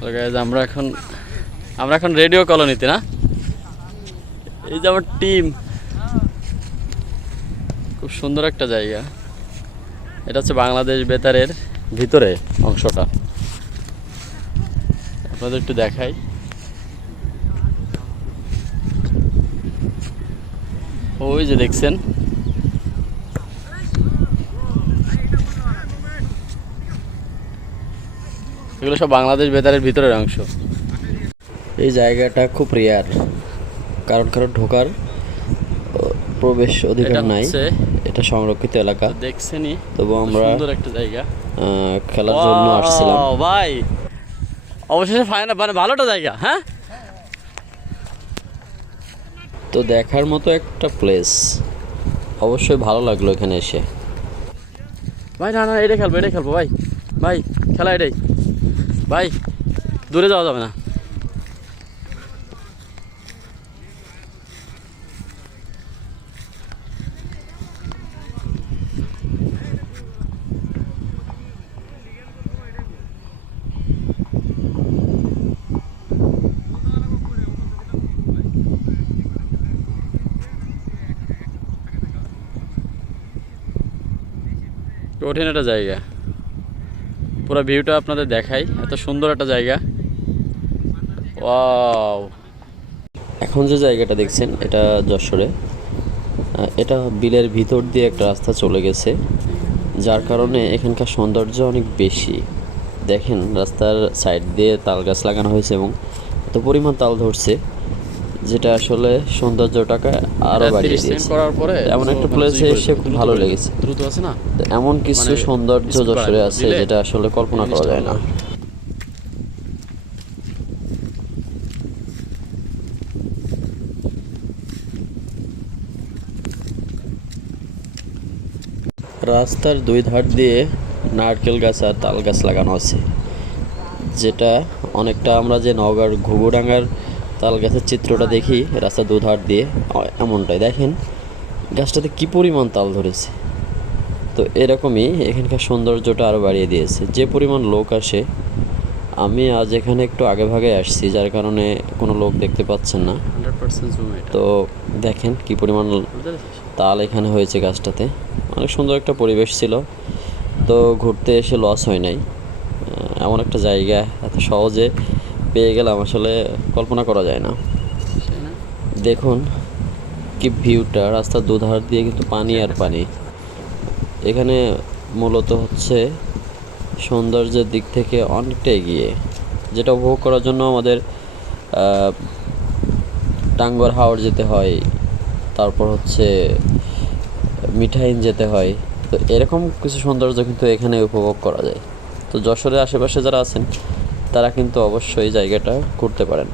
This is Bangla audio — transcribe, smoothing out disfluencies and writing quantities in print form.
তো গাইজ আমরা এখন রেডিও কলোনিতে না, এই যে আমার টিম। খুব সুন্দর একটা জায়গা। এটা হচ্ছে বাংলাদেশ বেতারের ভিতরে অংশটা, আপনাদের একটু দেখাই। ওই যে দেখছেন, এগুলো সব বাংলাদেশ বেতারের ভিতরের অংশ। এই জায়গাটা খুব রেয়ার, কারণ ঢোকার প্রবেশ অধিকার নাই, এটা সংরক্ষিত এলাকা। দেখছেনই, তবু আমরা সুন্দর একটা জায়গা খেলার জন্য আসছিলাম। ভাই অবশেষে ফাইনাল, মানে ভালোটা জায়গা। হ্যাঁ, তো দেখার মতো একটা প্লেস, অবশ্যই ভালো লাগলো এখানে এসে। ভাই না না, এটাই খেলবো ভাই। ভাই খেলা এটাই ভাই, দূরে যাওয়া যাবে না। কঠিন একটা জায়গা, পুরো ভিউটা আপনাদের দেখাই, এত সুন্দর একটা জায়গা। ওয়াও, এখন যে জায়গাটা দেখছেন এটা যশোরে, এটা বিলের ভিতর দিয়ে একটা রাস্তা চলে গেছে, যার কারণে এখানকার সৌন্দর্য অনেক বেশি। দেখেন রাস্তার সাইড দিয়ে তাল গাছ লাগানো হয়েছে এবং এত পরিমাণ তাল ধরছে, যেটা আসলে সৌন্দর্যটাকে আরো বাড়িয়ে দিয়েছে। এমন একটা প্লেসে এসে খুব ভালো লেগেছে। দ্রুত আছে না, এমন কিছু সৌন্দর্য যশোরে আছে যেটা আসলে কল্পনা করা যায় না। রাস্তার দুই ধার দিয়ে নারকেল গাছ আর তাল গাছ লাগানো আছে, যেটা অনেকটা আমরা যে নওগাঁর ঘুঘুডাঙ্গার তাল গাছের চিত্রটা দেখি রাস্তার দুধার দিয়ে, এমনটাই। দেখেন গাছটাতে কি পরিমাণ তাল ধরেছে। তো এরকমই এখানকার সৌন্দর্যটা আরও বাড়িয়ে দিয়েছে। যে পরিমাণ লোক আসে, আমি আজ এখানে একটু আগে ভাগে আসছি, যার কারণে কোনো লোক দেখতে পাচ্ছেন না। তো দেখেন কি পরিমাণ তাল এখানে হয়েছে গাছটাতে। অনেক সুন্দর একটা পরিবেশ ছিল, তো ঘুরতে এসে লস হয় নাই। এমন একটা জায়গা এত সহজে পেয়ে গেলাম, আসলে কল্পনা করা যায় না। দেখুন কি ভিউটা, রাস্তার দুধার দিয়ে কিন্তু পানি আর পানি। এখানে মূলত হচ্ছে সৌন্দর্যের দিক থেকে অনেকটা এগিয়ে, যেটা উপভোগ করার জন্য আমাদের টাঙ্গুয়ার হাওর যেতে হয়, তারপর হচ্ছে মিঠাইন যেতে হয়। তো এরকম কিছু সৌন্দর্য কিন্তু এখানে উপভোগ করা যায়। তো যশোরের আশেপাশে যারা আছেন তারা কিন্তু অবশ্যই জায়গাটা ঘুরতে পারেন।